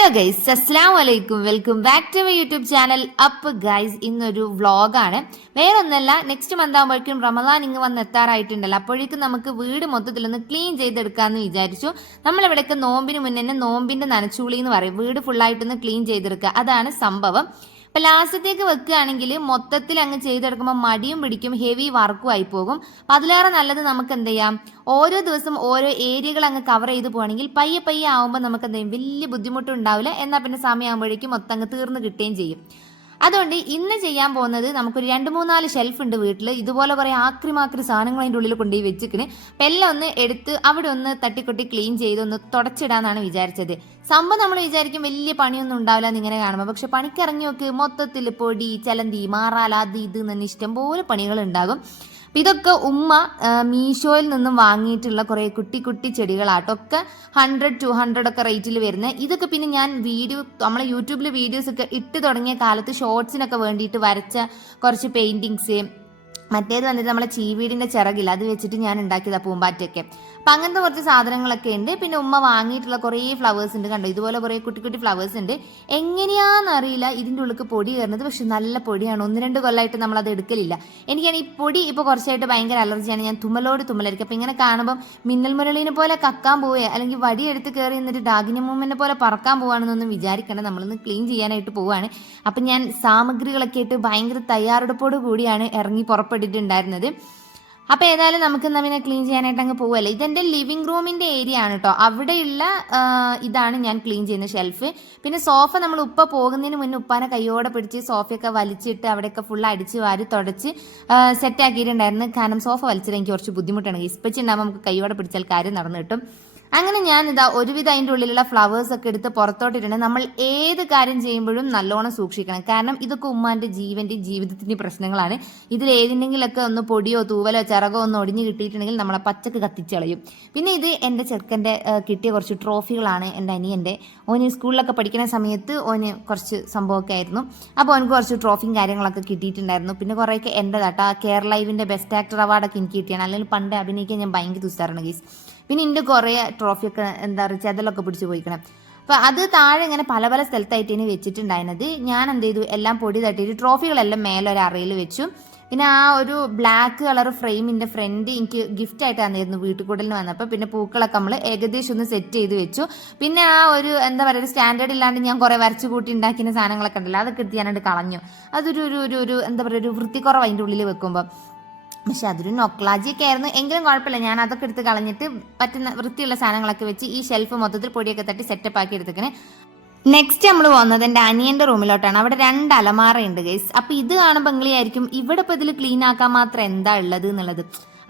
Hello guys അസ്സാം വലൈക്കും welcome back to my YouTube channel up guys ഇന്നൊരു വ്ളോഗാണ് വേറൊന്നല്ല നെക്സ്റ്റ് മന്ത് ആകുമ്പോഴേക്കും റമദാൻ ഇങ്ങ് വന്ന് എത്താറായിട്ടുണ്ടല്ലോ അപ്പോഴേക്കും നമുക്ക് വീട് മൊത്തത്തിലൊന്ന് ക്ലീൻ ചെയ്തെടുക്കാമെന്ന് വിചാരിച്ചു. നമ്മളിവിടെയൊക്കെ നോമ്പിന് മുന്നേ നോമ്പിന്റെ നനച്ചൂളി എന്ന് പറയും. വീട് ഫുള്ളായിട്ടൊന്ന് ക്ലീൻ ചെയ്തെടുക്കുക. അതാണ് സംഭവം. ഇപ്പൊ ലാസ്റ്റത്തേക്ക് വെക്കുകയാണെങ്കിൽ മൊത്തത്തിൽ അങ്ങ് ചെയ്തെടുക്കുമ്പോൾ മടിയും പിടിക്കും ഹെവി വർക്കും ആയി പോകും അതിലേറെ നല്ലത് നമുക്ക് എന്ത് ചെയ്യാം? ഓരോ ദിവസം ഓരോ ഏരിയകൾ അങ്ങ് കവർ ചെയ്ത് പോകണമെങ്കിൽ പയ്യെ പയ്യെ ആവുമ്പോൾ നമുക്ക് എന്ത് ചെയ്യും? വലിയ ബുദ്ധിമുട്ടുണ്ടാവില്ല എന്നാൽ പിന്നെ സമയമാകുമ്പോഴേക്കും മൊത്തം അങ്ങ് തീർന്നു കിട്ടുകയും ചെയ്യും. അതുകൊണ്ട് ഇന്ന് ചെയ്യാൻ പോകുന്നത് നമുക്കൊരു രണ്ട് മൂന്നാൽ ഷെൽഫ് ഉണ്ട് വീട്ടിൽ ഇതുപോലെ കുറേ ആക്രി മാക്രി സാധനങ്ങൾ അതിന്റെ ഉള്ളിൽ കൊണ്ടുപോയി വെച്ചിക്കണ് അപ്പം എല്ലാം ഒന്ന് എടുത്ത് അവിടെ ഒന്ന് തട്ടിക്കൊട്ടി ക്ലീൻ ചെയ്ത് ഒന്ന് തുടച്ചിടാന്നാണ് വിചാരിച്ചത്. സംഭവം നമ്മൾ വിചാരിക്കും വലിയ പണിയൊന്നും ഉണ്ടാവില്ല എന്ന് ഇങ്ങനെ കാണുമ്പോൾ. പക്ഷെ പണിക്കിറങ്ങി നോക്ക് മൊത്തത്തിൽ പൊടി ചലന്തി മാറാല അത് ഇത് എന്ന് ഇഷ്ടംപോലെ പണികൾ ഉണ്ടാകും. അപ്പം ഇതൊക്കെ ഉമ്മ മീഷോയിൽ നിന്നും വാങ്ങിയിട്ടുള്ള കുറേ കുട്ടി കുട്ടി ചെടികളാട്ടോ. ഒക്കെ ഹൺഡ്രഡ് ടു ഹൺഡ്രഡ് ഒക്കെ റേറ്റിൽ വരുന്നത് ഇതൊക്കെ പിന്നെ ഞാൻ വീഡിയോ നമ്മളെ യൂട്യൂബിൽ വീഡിയോസ് ഒക്കെ ഇട്ട് തുടങ്ങിയ കാലത്ത് ഷോർട്സിനൊക്കെ വേണ്ടിയിട്ട് വരച്ച കുറച്ച് പെയിന്റിങ്സ് മറ്റേത് വന്നിട്ട് നമ്മളെ ചീവീടിന്റെ ചിറകില്ല. അത് വെച്ചിട്ട് ഞാൻ ഉണ്ടാക്കിയതാ പൂമ്പാറ്റയൊക്കെ. അപ്പം അങ്ങനത്തെ കുറച്ച് സാധനങ്ങളൊക്കെ ഉണ്ട്. പിന്നെ ഉമ്മ വാങ്ങിയിട്ടുള്ള കുറേ ഫ്ലവേഴ്സ് ഉണ്ട്. കണ്ടോ? ഇതുപോലെ കുറേ കുട്ടി കുട്ടി ഫ്ലവേഴ്സ് ഉണ്ട്. എങ്ങനെയാണെന്നറിയില്ല ഇതിന്റെ ഉള്ളിൽ പൊടി കയറുന്നത് പക്ഷെ നല്ല പൊടിയാണ്. ഒന്ന് രണ്ട് കൊല്ലമായിട്ട് നമ്മളത് എടുക്കലില്ല. എനിക്കാണ് ഈ പൊടി ഇപ്പോൾ കുറച്ചായിട്ട് ഭയങ്കര അലർജിയാണ്. ഞാൻ തുമ്മലോട് തുമ്മലായിരിക്കും അപ്പം ഇങ്ങനെ കാണുമ്പം മിന്നൽ മുരളീനെ പോലെ കക്കാൻ പോവുക അല്ലെങ്കിൽ വടി വടിയെടുത്ത് കയറി എന്നിട്ട് ഡാഗിനി മൂമ്മനെ പോലെ പറക്കാൻ പോവാണെന്നൊന്നും വിചാരിക്കേണ്ട. നമ്മളിന്ന് ക്ലീൻ ചെയ്യാനായിട്ട് പോവാണ്. അപ്പം ഞാൻ സാമഗ്രികളൊക്കെ ആയിട്ട് ഭയങ്കര തയ്യാറെടുപ്പോട് കൂടിയാണ് ഇറങ്ങി പുറപ്പെട്ടിട്ടുണ്ടായിരുന്നത് അപ്പോൾ ഏതായാലും നമുക്ക് എന്നാൽ പിന്നെ ക്ലീൻ ചെയ്യാനായിട്ട് അങ്ങ് പോകുമല്ലോ ഇതെന്റെ ലിവിങ് റൂമിന്റെ ഏരിയ ആണ് കേട്ടോ അവിടെയുള്ള ഇതാണ് ഞാൻ ക്ലീൻ ചെയ്യുന്ന ഷെൽഫ് പിന്നെ സോഫ നമ്മൾ ഉപ്പ പോകുന്നതിന് മുന്നേ ഉപ്പാനെ കൈയോടെ പിടിച്ച് സോഫയൊക്കെ വലിച്ചിട്ട് അവിടെയൊക്കെ ഫുൾ അടിച്ച് വാരി തുടച്ച് സെറ്റ് ആക്കിയിട്ടുണ്ടായിരുന്നു. കാരണം സോഫ വലിച്ചിട്ട് എനിക്ക് കുറച്ച് ബുദ്ധിമുട്ടാണ്. ഇസ്പച്ചുണ്ടാകുമ്പോൾ നമുക്ക് കൈയോടെ പിടിച്ചാൽ കാര്യം നടന്നു കിട്ടും. അങ്ങനെ ഞാൻ ഇതാ ഒരുവിധം അതിന്റെ ഉള്ളിലുള്ള ഫ്ലവേഴ്സ് ഒക്കെ എടുത്ത് പുറത്തോട്ടിട്ടുണ്ട്. നമ്മൾ ഏത് കാര്യം ചെയ്യുമ്പോഴും നല്ലോണം സൂക്ഷിക്കണം. കാരണം ഇതൊക്കെ ഉമ്മാന്റെ ജീവന്റെ ജീവിതത്തിന്റെ പ്രശ്നങ്ങളാണ്. ഇതിൽ ഏതിനെങ്കിലൊക്കെ ഒന്ന് പൊടിയോ തൂവലോ ചിറകോ ഒന്ന് ഒടിഞ്ഞു കിട്ടിയിട്ടുണ്ടെങ്കിൽ നമ്മളെ പച്ചക്ക് കത്തിച്ചളയും പിന്നെ ഇത് എന്റെ ചെറുക്കന്റെ കിട്ടിയ കുറച്ച് ട്രോഫികളാണ് എന്റെ അനിയന്റെ. ഓന് സ്കൂളിലൊക്കെ പഠിക്കുന്ന സമയത്ത് ഓന് കുറച്ച് സംഭവമൊക്കെ ആയിരുന്നു. അപ്പോൾ ഓനക്ക് കുറച്ച് ട്രോഫിയും കാര്യങ്ങളൊക്കെ കിട്ടിയിട്ടുണ്ടായിരുന്നു. പിന്നെ കുറേയൊക്കെ എന്റെ കേട്ടോ കേരള ലൈവിന്റെ ബെസ്റ്റ് ആക്ടർ അവാർഡൊക്കെ എനിക്ക് കിട്ടിയാണ്. അല്ലെങ്കിൽ പണ്ട് അഭിനയിക്കാൻ ഞാൻ ഭയങ്കര ദുസ്സാറാണ് ഗീസ്. പിന്നെ എന്റെ ട്രോഫി ഒക്കെ എന്താ പറയുക ചെതലൊക്കെ പിടിച്ച് പോയിക്കണം. അപ്പോൾ അത് താഴെ ഇങ്ങനെ പല പല സ്ഥലത്തായിട്ട് ഇനി വെച്ചിട്ടുണ്ടായിരുന്നത്. ഞാൻ എന്ത് ചെയ്തു? എല്ലാം പൊടി തട്ടിയിട്ട് ട്രോഫികളെല്ലാം മേലെ ഒരു അറയിൽ വെച്ചു. പിന്നെ ആ ഒരു ബ്ലാക്ക് കളർ ഫ്രെയിമിന്റെ ഫ്രണ്ട് എനിക്ക് ഗിഫ്റ്റ് ആയിട്ട് തന്നിരുന്നു വീട്ടിൽ കൂടലിന് വന്നപ്പോൾ പിന്നെ പൂക്കളൊക്കെ നമ്മൾ ഏകദേശം ഒന്ന് സെറ്റ് ചെയ്ത് വെച്ചു. പിന്നെ ആ ഒരു എന്താ പറയുക ഒരു സ്റ്റാൻഡേർഡ് ഇല്ലാണ്ട് ഞാൻ കുറേ വരച്ചു കൂട്ടി ഉണ്ടാക്കിയ സാധനങ്ങളൊക്കെ ഉണ്ടല്ലോ അതൊക്കെ എടുത്ത് ഞാനോട് കളഞ്ഞു. അതൊരു ഒരു ഒരു എന്താ പറയുക ഒരു വൃത്തിക്കുറവ് അതിന്റെ ഉള്ളിൽ വെക്കുമ്പോൾ പക്ഷെ അതൊരു നൊക്ലാജിയൊക്കെ ആയിരുന്നു എങ്കിലും കുഴപ്പമില്ല. ഞാൻ അതൊക്കെ എടുത്ത് കളഞ്ഞിട്ട് പറ്റുന്ന വൃത്തിയുള്ള സാധനങ്ങളൊക്കെ വെച്ച് ഈ ഷെൽഫ് മൊത്തത്തിൽ പൊടിയൊക്കെ തട്ടി സെറ്റപ്പ് ആക്കി എടുത്തേക്കണേ നെക്സ്റ്റ് നമ്മൾ പോകുന്നത് എന്റെ അനിയന്റെ റൂമിലോട്ടാണ്. അവിടെ രണ്ട് അലമാറയുണ്ട് ഗൈസ് അപ്പോൾ ഇത് കാണുമ്പോൾ എങ്ങനെയായിരിക്കും? ഇവിടെ ഇപ്പോൾ ഇതിൽ ക്ലീൻ ആക്കാൻ മാത്രം എന്താ ഉള്ളത് എന്നുള്ളത്.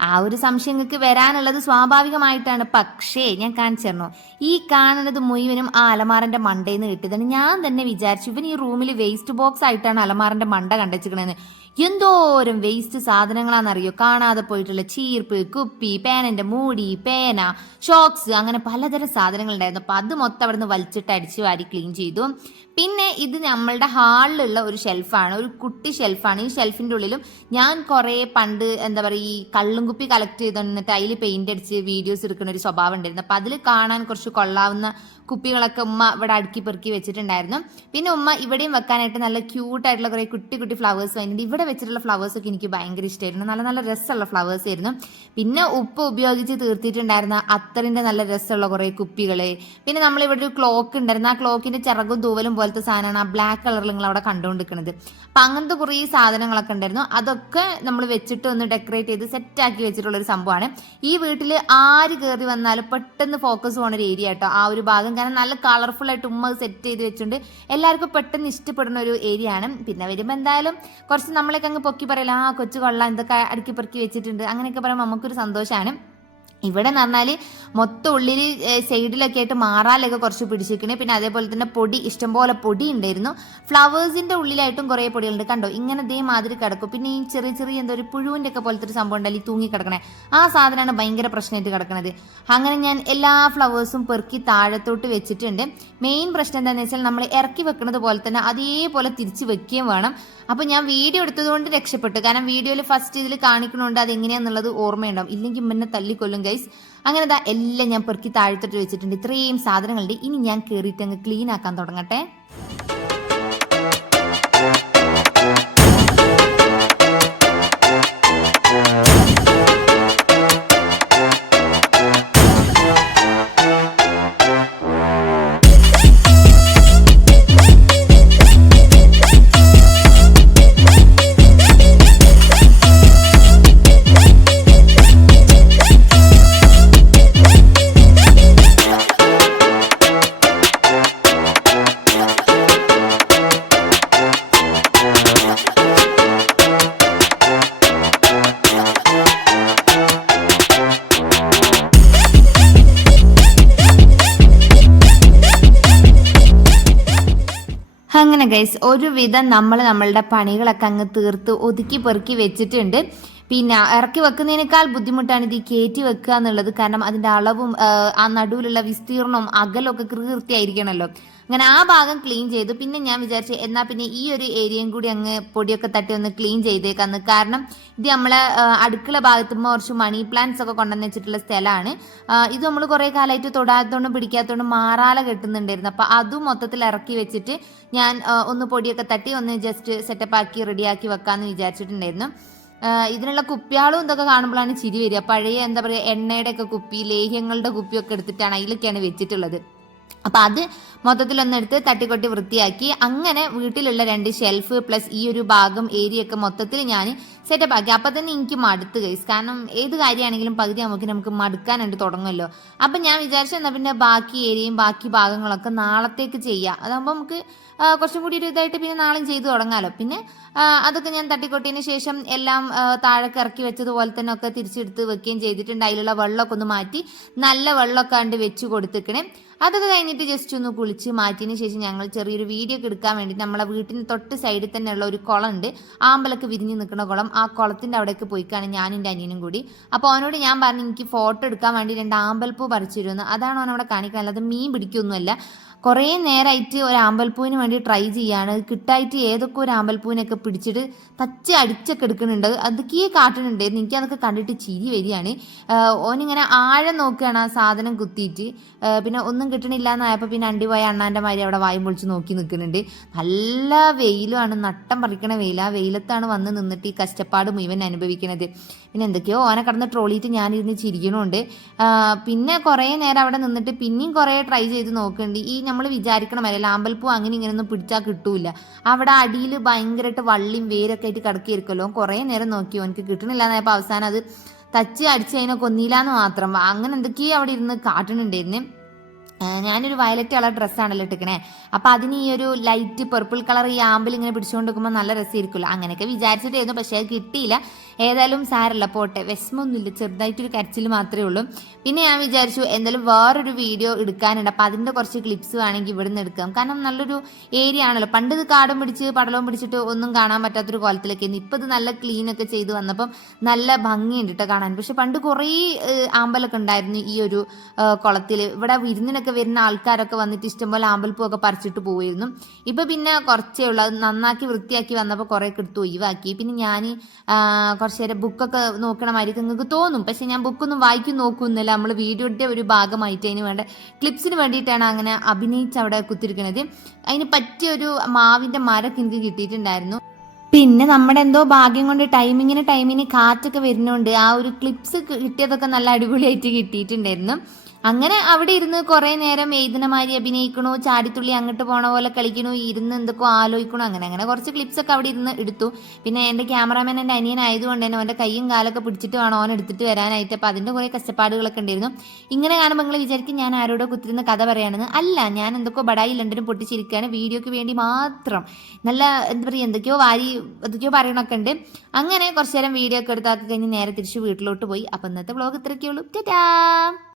ആ ഒരു സംശയം നിങ്ങൾക്ക് വരാനുള്ളത് സ്വാഭാവികമായിട്ടാണ്. പക്ഷേ ഞാൻ കാണിച്ചു തരണോ? ഈ കാണുന്നത് മുഴുവനും ആ അലമാറിന്റെ മണ്ടയിൽ നിന്ന് കിട്ടിയതാണ്. ഞാൻ തന്നെ വിചാരിച്ചു ഇവൻ ഈ റൂമിൽ വേസ്റ്റ് ബോക്സ് ആയിട്ടാണ് അലമാറിന്റെ മണ്ട കണ്ടുവച്ചിക്കണേന്ന് എന്തോരം വേസ്റ്റ് സാധനങ്ങളാണെന്നറിയോ? കാണാതെ പോയിട്ടുള്ള ചീർപ്പ് കുപ്പി പേനന്റെ മൂടി പേന ഷോക്സ് അങ്ങനെ പലതരം സാധനങ്ങൾ ഉണ്ടായിരുന്നു. അപ്പൊ അത് മൊത്തം അവിടെ നിന്ന് വലിച്ചിട്ട് അടിച്ച് വാരി ക്ലീൻ ചെയ്തു. പിന്നെ ഇത് നമ്മളുടെ ഹാളിലുള്ള ഒരു ഷെൽഫാണ് ഒരു കുട്ടി ഷെൽഫാണ് ഈ ഷെൽഫിന്റെ ഉള്ളിലും ഞാൻ കുറേ പണ്ട് എന്താ പറയുക ഈ കള്ളും കുപ്പി കളക്ട് ചെയ്ത് അതിൽ പെയിന്റ് അടിച്ച് വീഡിയോസ് എടുക്കുന്ന ഒരു സ്വഭാവം ഉണ്ടായിരുന്നു. അപ്പൊ അതിൽ കാണാൻ കുറച്ച് കൊള്ളാവുന്ന കുപ്പികളൊക്കെ ഉമ്മ ഇവിടെ അടുക്കി പെറുക്കി വെച്ചിട്ടുണ്ടായിരുന്നു. പിന്നെ ഉമ്മ ഇവിടെയും വെക്കാനായിട്ട് നല്ല ക്യൂട്ടായിട്ടുള്ള കുറേ കുട്ടി കുട്ടി ഫ്ലവേഴ്സ് വന്നിട്ടുണ്ട് ഇവിടെ വെച്ചിട്ടുള്ള ഫ്ലവേഴ്സ് ഒക്കെ എനിക്ക് ഭയങ്കര ഇഷ്ടമായിരുന്നു നല്ല നല്ല രസമുള്ള ഫ്ലവേഴ്സ് ആയിരുന്നു. പിന്നെ ഉപ്പ് ഉപയോഗിച്ച് തീർത്തിട്ടുണ്ടായിരുന്ന അത്രന്റെ നല്ല രസമുള്ള കുറേ കുപ്പികൾ പിന്നെ നമ്മൾ ഇവിടെ ഒരു ക്ലോക്ക് ഉണ്ടായിരുന്നു. ആ ക്ലോക്കിന്റെ ചിറകും തൂവലും പോലത്തെ സാധനമാണ് ആ ബ്ലാക്ക് കളറിൽ നിങ്ങൾ അവിടെ കണ്ടുകൊണ്ടിരിക്കുന്നത്. അപ്പൊ അങ്ങനത്തെ കുറേ സാധനങ്ങളൊക്കെ ഉണ്ടായിരുന്നു. അതൊക്കെ നമ്മൾ വെച്ചിട്ട് ഒന്ന് ഡെക്കറേറ്റ് ചെയ്ത് സെറ്റ് ആക്കി വെച്ചിട്ടുള്ള ഒരു സംഭവമാണ്. ഈ വീട്ടിൽ ആര് കയറി വന്നാലും പെട്ടെന്ന് ഫോക്കസ് പോകുന്ന ഒരു ഏരിയ കേട്ടോ ആ ഒരു ഭാഗം കാരണം നല്ല കളർഫുൾ ആയിട്ട് ഉമ്മ സെറ്റ് ചെയ്ത് വെച്ചിട്ടുണ്ട്. എല്ലാവർക്കും പെട്ടെന്ന് ഇഷ്ടപ്പെടുന്ന ഒരു ഏരിയ ആണ്. പിന്നെ വരുമ്പോൾ എന്തായാലും കുറച്ച് നമ്മളൊക്കെ അങ്ങ് പൊക്കി പറയില്ല ആ കൊച്ചു കൊള്ളാം ഇതൊക്കെ അടുക്കി പെറുക്കി വെച്ചിട്ടുണ്ട്. അങ്ങനെയൊക്കെ പറയുമ്പോൾ നമുക്കൊരു സന്തോഷമാണ് ഇവിടെ എന്ന് പറഞ്ഞാൽ മൊത്തം ഉള്ളിൽ സൈഡിലൊക്കെ ആയിട്ട് മാറാലൊക്കെ കുറച്ച് പിടിച്ചിരിക്കണേ. പിന്നെ അതേപോലെ തന്നെ പൊടി ഇഷ്ടംപോലെ പൊടി ഉണ്ടായിരുന്നു. ഫ്ലവേഴ്സിന്റെ ഉള്ളിലായിട്ടും കുറേ പൊടികളുണ്ട്. കണ്ടോ? ഇങ്ങനെ ഇതേ മാതിരി കിടക്കും. പിന്നെ ഈ ചെറിയ ചെറിയ എന്തോ ഒരു പുഴുവിന്റെ ഒക്കെ പോലത്തെ ഒരു സംഭവം ഉണ്ടല്ലോ തൂങ്ങി കിടക്കണേ. ആ സാധനമാണ് ഭയങ്കര പ്രശ്നമായിട്ട് കിടക്കണത്. അങ്ങനെ ഞാൻ എല്ലാ ഫ്ലവേഴ്സും പെറുക്കി താഴത്തോട്ട് വെച്ചിട്ടുണ്ട്. മെയിൻ പ്രശ്നം എന്താണെന്ന് വെച്ചാൽ നമ്മൾ ഇറക്കി വെക്കുന്നത് പോലെ തന്നെ അതേപോലെ തിരിച്ച് വെക്കുകയും വേണം. അപ്പോൾ ഞാൻ വീഡിയോ എടുത്തതുകൊണ്ട് രക്ഷപ്പെട്ടു. കാരണം വീഡിയോയിൽ ഫസ്റ്റ് ഇതിൽ കാണിക്കണോണ്ട് അത് എങ്ങനെയാന്നുള്ളത് ഓർമ്മയുണ്ടാവും. ഇല്ലെങ്കിൽ മുന്നേ തല്ലിക്കൊല്ലും ഗൈസ് അങ്ങനെ ദാ എല്ലാം ഞാൻ പെറുക്കി താഴ്ത്തിട്ട് വെച്ചിട്ടുണ്ട്. ഇത്രയും സാധനങ്ങളുണ്ട്. ഇനി ഞാൻ കയറിയിട്ട് അങ്ങ് ക്ലീൻ ആക്കാൻ തുടങ്ങട്ടെ. അങ്ങനെ ഗൈസ് ഒരുവിധം നമ്മൾ നമ്മളുടെ പണികളൊക്കെ അങ്ങ് തീർത്ത് ഒതുക്കി പെറുക്കി വെച്ചിട്ടുണ്ട്. പിന്നെ ഇറക്കി വെക്കുന്നതിനേക്കാൾ ബുദ്ധിമുട്ടാണ് ഇത് കയറ്റി വെക്കുക എന്നുള്ളത്. കാരണം അതിന്റെ അളവും ആ, നടുവിലുള്ള വിസ്തീർണവും അകലമൊക്കെ കൃത്യമായിരിക്കണമല്ലോ അങ്ങനെ ആ ഭാഗം ക്ലീൻ ചെയ്തു. പിന്നെ ഞാൻ വിചാരിച്ചു എന്നാൽ പിന്നെ ഈ ഒരു ഏരിയയും കൂടി അങ്ങ് പൊടിയൊക്കെ തട്ടി ഒന്ന് ക്ലീൻ ചെയ്തേക്കാന്ന്. കാരണം ഇത് നമ്മളെ അടുക്കള ഭാഗത്തുമ്പോൾ കുറച്ച് മണി പ്ലാന്റ്സ് ഒക്കെ കൊണ്ടുവന്ന് വെച്ചിട്ടുള്ള സ്ഥലമാണ്. ഇത് നമ്മൾ കുറേ കാലമായിട്ട് തൊടാത്തോണ്ടും പിടിക്കാത്തോണ്ടും മാറാല കെട്ടുന്നുണ്ടായിരുന്നു. അപ്പോൾ അതും മൊത്തത്തിൽ ഇറക്കി വെച്ചിട്ട് ഞാൻ ഒന്ന് പൊടിയൊക്കെ തട്ടി ഒന്ന് ജസ്റ്റ് സെറ്റപ്പ് ആക്കി റെഡിയാക്കി വെക്കാമെന്ന് വിചാരിച്ചിട്ടുണ്ടായിരുന്നു. ഇതിനുള്ള കുപ്പിയാളും ഇതൊക്കെ കാണുമ്പോഴാണ് ചിരി വരിക. പഴയ എന്താ പറയുക എണ്ണയുടെ ഒക്കെ കുപ്പി ലേഹ്യങ്ങളുടെ കുപ്പിയൊക്കെ എടുത്തിട്ടാണ് അതിലൊക്കെയാണ് വെച്ചിട്ടുള്ളത്. അപ്പം അത് മൊത്തത്തിലൊന്നെടുത്ത് തട്ടിക്കൊട്ടി വൃത്തിയാക്കി. അങ്ങനെ വീട്ടിലുള്ള രണ്ട് ഷെൽഫ് പ്ലസ് ഈ ഒരു ഭാഗം ഏരിയ ഒക്കെ മൊത്തത്തിൽ ഞാൻ സെറ്റപ്പ് ആക്കി. അപ്പം തന്നെ എനിക്ക് മടുത്ത് കഴിച്ചു കാരണം ഏത് കാര്യമാണെങ്കിലും പകുതി നമുക്ക് നമുക്ക് മടുക്കാനായിട്ട് തുടങ്ങുമല്ലോ. അപ്പം ഞാൻ വിചാരിച്ചു എന്നാൽ പിന്നെ ബാക്കി ഏരിയയും ബാക്കി ഭാഗങ്ങളൊക്കെ നാളത്തേക്ക് ചെയ്യാം. അതാകുമ്പോൾ നമുക്ക് കുറച്ചും കൂടി ഒരു ഇതായിട്ട് പിന്നെ നാളെയും ചെയ്തു തുടങ്ങാമല്ലോ പിന്നെ അതൊക്കെ ഞാൻ തട്ടിക്കൊട്ടിയതിന് ശേഷം എല്ലാം താഴേക്ക് ഇറക്കി വെച്ചതുപോലെ തന്നെ ഒക്കെ തിരിച്ചെടുത്ത് വെക്കുകയും ചെയ്തിട്ടുണ്ട്. അതിലുള്ള വെള്ളമൊക്കെ ഒന്ന് മാറ്റി നല്ല വെള്ളമൊക്കെ കണ്ട് വെച്ച് കൊടുത്തിക്കണേ. അതൊക്കെ കഴിഞ്ഞിട്ട് ജസ്റ്റ് ഒന്ന് കുളിച്ച് മാറ്റിയതിന് ശേഷം ഞങ്ങൾ ചെറിയൊരു വീഡിയോ ഒക്കെ എടുക്കാൻ വേണ്ടി നമ്മളെ വീട്ടിന് തൊട്ട് സൈഡിൽ തന്നെയുള്ള ഒരു കുളം ഉണ്ട് ആമ്പലൊക്കെ വിരിഞ്ഞ് നിൽക്കുന്ന കുളം. ആ കുളത്തിന്റെ അവിടേക്ക് പോയിക്കാണ് ഞാനും എന്റെ അനിയനും കൂടി. അപ്പോൾ അവനോട് ഞാൻ പറഞ്ഞു എനിക്ക് ഫോട്ടോ എടുക്കാൻ വേണ്ടി രണ്ട് ആമ്പൽപ്പൂ പറിച്ചിരുന്നു അതാണ് അവൻ അവിടെ കാണിക്കാൻ. മീൻ പിടിക്കൊന്നുമല്ല. കുറേ നേരമായിട്ട് ഒരു ആമ്പൽപ്പൂവിന് വേണ്ടി ട്രൈ ചെയ്യാണ്. കിട്ടായിട്ട് ഏതൊക്കെ ഒരു ആമ്പൽപ്പൂവിനൊക്കെ പിടിച്ചിട്ട് തച്ച് അടിച്ചൊക്കെ എടുക്കുന്നുണ്ട്. അതൊക്കെ കാട്ടുന്നുണ്ട് എനിക്ക് അതൊക്കെ കണ്ടിട്ട് ചിരി വരികയാണ്. ഓനിങ്ങനെ ആഴം നോക്കുകയാണ് ആ സാധനം കുത്തിയിട്ട്. പിന്നെ ഒന്നും കിട്ടണില്ല എന്നായപ്പോൾ പിന്നെ അണ്ടിപോയ അണ്ണാന്റെ മാതിരി അവിടെ വായും പൊളിച്ച് നോക്കി നിൽക്കുന്നുണ്ട്. നല്ല വെയിലുമാണ്. നട്ടം പറിക്കണ വെയിൽ ആ വെയിലത്താണ് വന്ന് നിന്നിട്ട് ഈ കഷ്ടപ്പാട് മുഴുവൻ അനുഭവിക്കണത്. പിന്നെ എന്തൊക്കെയോ ഓനെ കടന്ന് ട്രോളിയിട്ട് ഞാനിരുന്ന് ചിരിക്കണുണ്ട്. പിന്നെ കുറേ നേരം അവിടെ നിന്നിട്ട് പിന്നെയും കുറേ ട്രൈ ചെയ്ത് നോക്കുന്നുണ്ട്. ഈ നമ്മൾ വിചാരിക്കണം മാതിരി ലാമ്പൽപ്പൂ അങ്ങനെ ഇങ്ങനെയൊന്നും പിടിച്ചാൽ കിട്ടൂല. അവിടെ അടിയിൽ ഭയങ്കരമായിട്ട് വള്ളിയും വേരൊക്കെ ആയിട്ട് കിടക്കിയിരിക്കുമല്ലോ കുറേ നേരം നോക്കി. ഓനക്ക് കിട്ടണില്ല എന്നായപ്പോൾ അവസാനം അത് തച്ച് അടിച്ച് അതിനെ കൊന്നില്ലാന്ന് മാത്രം. അങ്ങനെ എന്തൊക്കെയോ അവിടെ ഇരുന്ന് കാട്ടണുണ്ടായിരുന്നു ഞാനൊരു വയലറ്റ് കളർ ഡ്രസ്സാണല്ലോ ഇട്ടിക്കണേ അപ്പൊ അതിന് ഈ ഒരു ലൈറ്റ് പെർപ്പിൾ കളർ ഈ ആമ്പിൽ ഇങ്ങനെ പിടിച്ചുകൊണ്ട് നിൽക്കുമ്പോൾ നല്ല രസമായിരിക്കുമല്ലോ അങ്ങനെയൊക്കെ വിചാരിച്ചിട്ടായിരുന്നു പക്ഷേ അത് കിട്ടിയില്ല. ഏതായാലും സാരല്ല പോട്ടെ. വിഷമമൊന്നുമില്ല ചെറുതായിട്ടൊരു കരച്ചിൽ മാത്രമേ ഉള്ളൂ. പിന്നെ ഞാൻ വിചാരിച്ചു എന്തായാലും വേറൊരു വീഡിയോ എടുക്കാനുണ്ട്. അപ്പം അതിന്റെ കുറച്ച് ക്ലിപ്സ് വേണമെങ്കിൽ ഇവിടുന്ന് എടുക്കാം. കാരണം നല്ലൊരു ഏരിയ ആണല്ലോ. പണ്ട് ഇത് കാടും പിടിച്ച് പടലവും പിടിച്ചിട്ട് ഒന്നും കാണാൻ പറ്റാത്തൊരു കോലത്തിലൊക്കെ ആയിരുന്നു. ഇപ്പം ഇത് നല്ല ക്ലീൻ ഒക്കെ ചെയ്ത് വന്നപ്പം നല്ല ഭംഗിയുണ്ട് കേട്ടോ കാണാൻ. പക്ഷെ പണ്ട് കുറേ ആമ്പലൊക്കെ ഉണ്ടായിരുന്നു ഈ ഒരു കുളത്തിൽ ഇവിടെ വിരുന്നിനൊക്കെ വരുന്ന ആൾക്കാരൊക്കെ വന്നിട്ട് ഇഷ്ടംപോലെ ആമ്പൽപ്പൂവൊക്കെ പറിച്ചിട്ട് പോയിരുന്നു ഇപ്പൊ പിന്നെ കുറച്ചേ ഉള്ളൂ. അത് നന്നാക്കി വൃത്തിയാക്കി വന്നപ്പോൾ കുറേ എടുത്ത് ഒഴിവാക്കി. പിന്നെ ഞാൻ കുറച്ച് നേരം ബുക്കൊക്കെ നോക്കണ മാതിരി നിങ്ങൾക്ക് തോന്നും. പക്ഷെ ഞാൻ ബുക്കൊന്നും വായിക്കും നോക്കുന്നില്ല. നമ്മൾ വീഡിയോയുടെ ഒരു ഭാഗമായിട്ട് അതിന് വേണ്ട ക്ലിപ്സിന് വേണ്ടിയിട്ടാണ് അങ്ങനെ അഭിനയിച്ച് അവിടെ കുത്തിരിക്കണത് അതിന് പറ്റിയ ഒരു മാവിന്റെ മരമൊക്കെ എനിക്ക് കിട്ടിയിട്ടുണ്ടായിരുന്നു. പിന്നെ നമ്മുടെ എന്തോ ഭാഗ്യം കൊണ്ട് ടൈമിങ്ങിന് ടൈമിന് കാറ്റൊക്കെ വരുന്നുണ്ട് ആ ഒരു ക്ലിപ്സ് കിട്ടിയതൊക്കെ നല്ല അടിപൊളിയായിട്ട് കിട്ടിയിട്ടുണ്ടായിരുന്നു. അങ്ങനെ അവിടെ ഇരുന്ന് കുറേ നേരം ഏതിനമാരി അഭിനയിക്കണു ചാടിത്തുള്ളി അങ്ങോട്ട് പോണ പോലെ കളിക്കണോ ഇരുന്ന് എന്തൊക്കെ ആലോചിക്കണു അങ്ങനെ അങ്ങനെ കുറച്ച് ക്ലിപ്സ് ഒക്കെ അവിടെ ഇരുന്ന് എടുത്തു. പിന്നെ എന്റെ ക്യാമറാമാൻ അനിയൻ അനിയനായതുകൊണ്ട് തന്നെ അവന്റെ കൈയും കാലൊക്കെ പിടിച്ചിട്ട് വേണം ഓൻ എടുത്തിട്ട് വരാനായിട്ട്. അപ്പോൾ അതിന്റെ കുറേ കഷ്ടപ്പാടുകളൊക്കെ ഉണ്ടായിരുന്നു. ഇങ്ങനെ കാണുമ്പോൾ നിങ്ങൾ വിചാരിക്കും ഞാൻ ആരോടോ കുത്തിരുന്ന കഥ പറയാണെന്ന്. അല്ല ഞാൻ എന്തൊക്കെ ബടായി ലണ്ടനും പൊട്ടിച്ചിരിക്കുകയാണ്. വീഡിയോക്ക് വേണ്ടി മാത്രം. നല്ല എന്താ പറയുക എന്തൊക്കെയോ വാരി എന്തൊക്കെയോ പറയണമൊക്കെ ഉണ്ട്. അങ്ങനെ കുറച്ച് നേരം വീഡിയോ ഒക്കെ എടുത്താക്കി കഴിഞ്ഞ് നേരെ തിരിച്ച് വീട്ടിലോട്ട് പോയി. അപ്പം ഇന്നത്തെ വ്ളോഗ് ഇത്രയൊക്കെ ഉള്ളൂ ടാറ്റാ!